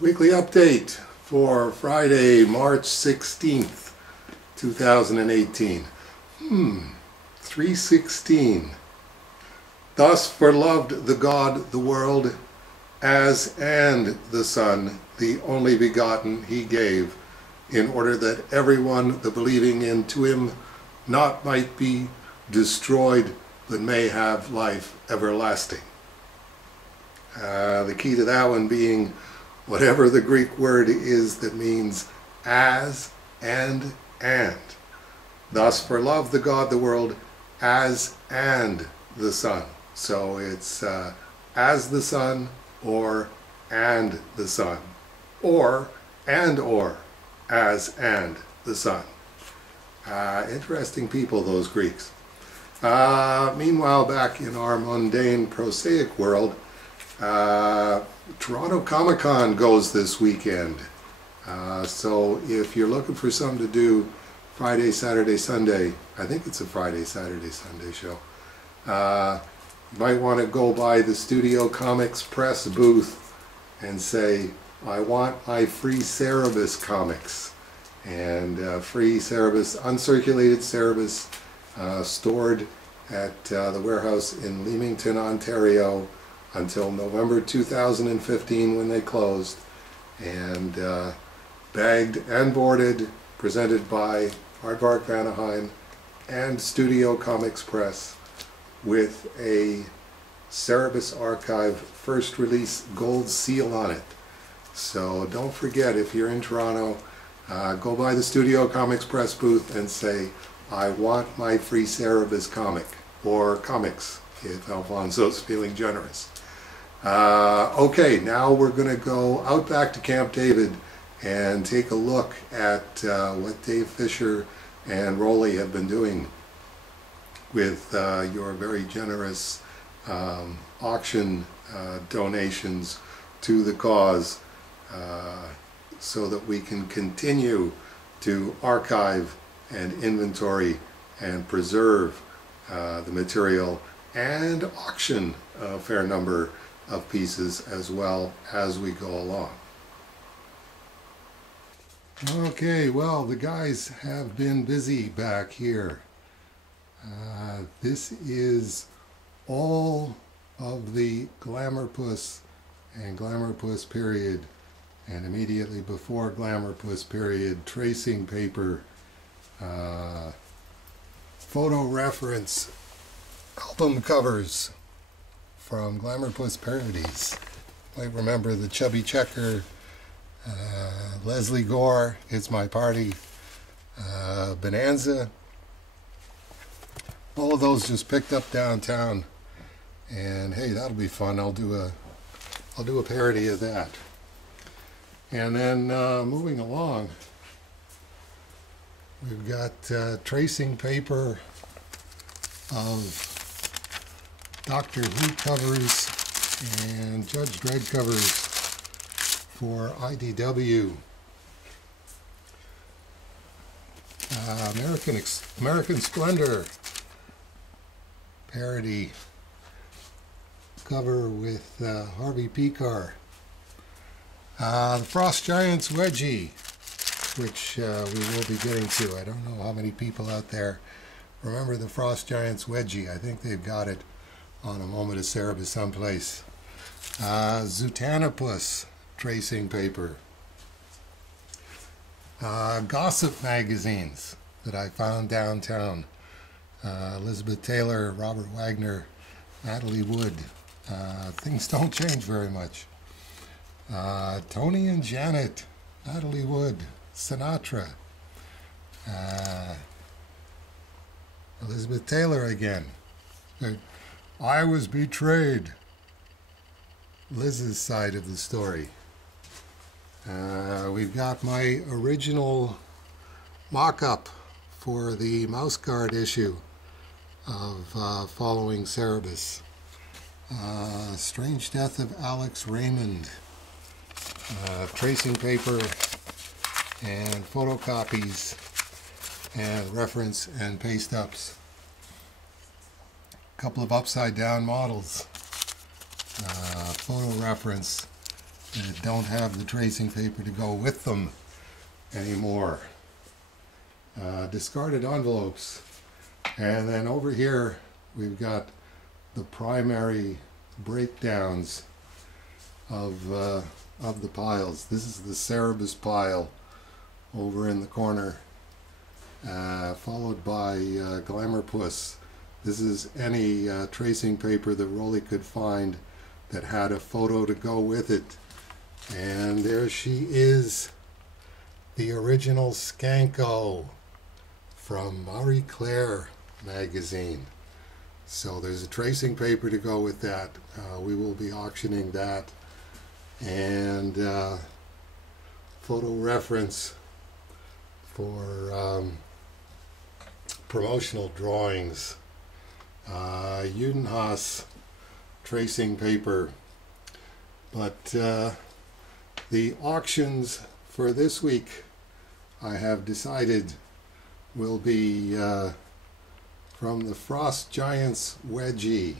Weekly update for Friday, March 16th, 2018. 3:16. Thus for loved the God the world, as and the Son, the only begotten he gave, in order that everyone the believing into him not might be destroyed, but may have life everlasting. The key to that one being whatever the Greek word is that means as and. Thus for love the God the world, as and the Son. So it's as the Son or and the Son, or and or as and the Son. Interesting people, those Greeks. Meanwhile, back in our mundane, prosaic world, Toronto Comic-Con goes this weekend. So if you're looking for something to do Friday, Saturday, Sunday, I think it's a Friday, Saturday, Sunday show, you might want to go by the Studio Comics Press booth and say, I want my free Cerebus comics. And free Cerebus, uncirculated Cerebus, stored at the warehouse in Leamington, Ontario until November 2015 when they closed, and bagged and boarded, presented by Aardvark Vanaheim and Studio Comics Press, with a Cerebus Archive first release gold seal on it. So don't forget, if you're in Toronto, go by the Studio Comics Press booth and say, I want my free Cerebus comic, or comics, if Alfonso's feeling generous. Okay, now we're going to go out back to Camp David and take a look at what Dave Fisher and Rolly have been doing with your very generous auction donations to the cause, so that we can continue to archive and inventory and preserve the material and auction a fair number of pieces as well as we go along. Okay, well, the guys have been busy back here. This is all of the Glamourpuss and Glamourpuss period and immediately before Glamourpuss period tracing paper, photo reference album covers from Glamourpuss parodies. You might remember the Chubby Checker, Leslie Gore, It's My Party, Bonanza. All of those just picked up downtown, and hey, that'll be fun. I'll do a parody of that. And then moving along, we've got tracing paper of Doctor Who covers and Judge Dredd covers for IDW. American Splendor parody cover with Harvey Pekar. The Frost Giants Wedgie, which we will be getting to. I don't know how many people out there remember the Frost Giants Wedgie. I think they've got it on a moment of Cerebus someplace. Zootanopuss tracing paper. Gossip magazines that I found downtown. Elizabeth Taylor, Robert Wagner, Natalie Wood. Things don't change very much. Tony and Janet, Natalie Wood, Sinatra. Elizabeth Taylor again. I was betrayed. Liz's side of the story. We've got my original mock-up for the Mouse Guard issue of Following Cerebus. Strange Death of Alex Raymond. Tracing paper and photocopies and reference and paste ups. A couple of upside down models, photo reference that don't have the tracing paper to go with them anymore. Discarded envelopes. And then over here we've got the primary breakdowns of the piles. This is the Cerebus pile over in the corner, followed by Glamour Puss. This is any tracing paper that Rolly could find that had a photo to go with it. And there she is, the original Skanko from Marie Claire magazine. So there's a tracing paper to go with that. We will be auctioning that. And photo reference for promotional drawings. Judenhaus tracing paper. But the auctions for this week, I have decided, will be from the Frost Giants Wedgie.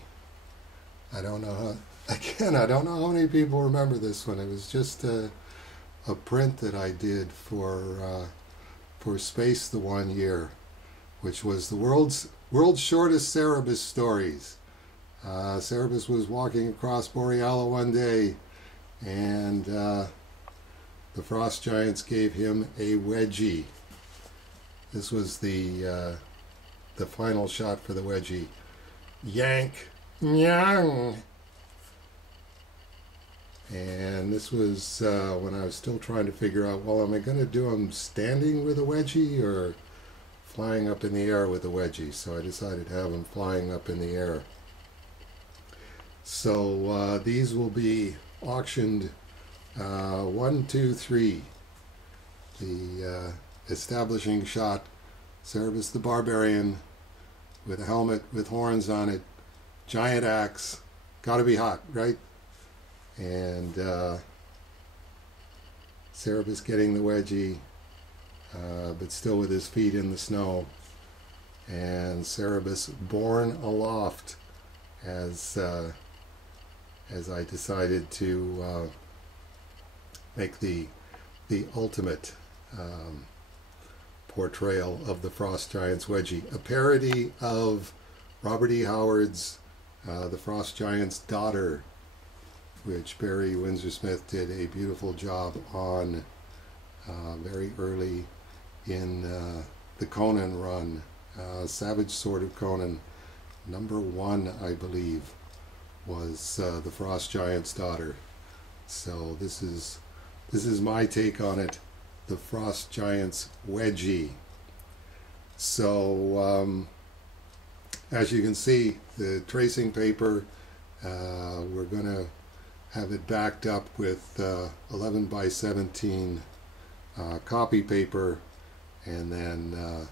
I don't know how many people remember this one. It was just a print that I did for Space the one year, which was the world's shortest Cerebus stories. Cerebus was walking across Boreala one day, and the Frost Giants gave him a wedgie. This was the final shot for the wedgie. Yank, nyang. And this was when I was still trying to figure out, well, am I going to do him standing with a wedgie or flying up in the air with a wedgie? So I decided to have him flying up in the air. So these will be auctioned 1, 2, 3. The establishing shot, Cerebus the Barbarian with a helmet with horns on it, giant axe, gotta be hot, right? And Cerebus getting the wedgie, but still with his feet in the snow, and Cerebus borne aloft as I decided to make the ultimate portrayal of the Frost Giants wedgie, a parody of Robert E. Howard's The Frost Giant's Daughter, which Barry Windsor Smith did a beautiful job on very early in the Conan run. Savage Sword of Conan, #1, I believe, was the Frost Giant's Daughter. So this is my take on it, the Frost Giants wedgie. So as you can see, the tracing paper, we're going to have it backed up with 11 by 17 copy paper, and then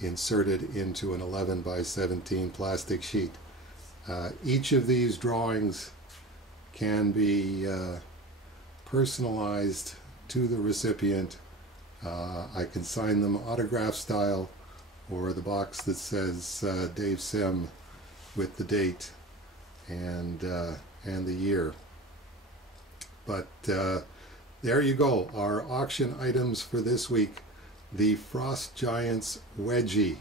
inserted into an 11 by 17 plastic sheet. Each of these drawings can be personalized to the recipient. I can sign them autograph style, or the box that says Dave Sim with the date and the year. But there you go, our auction items for this week. The Frost Giants wedgie.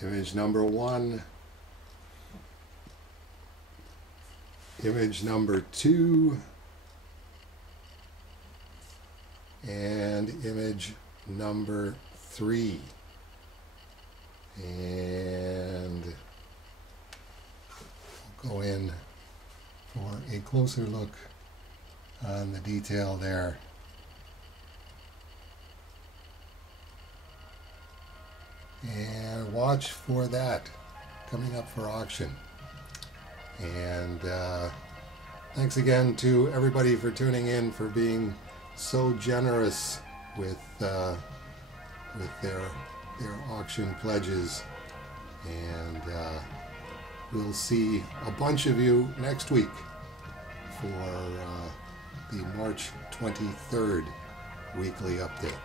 Image #1. Image #2. And image #3. And we'll go in for a closer look on the detail there. And watch for that coming up for auction. And thanks again to everybody for tuning in, for being so generous with their auction pledges. And we'll see a bunch of you next week for the March 23rd weekly update.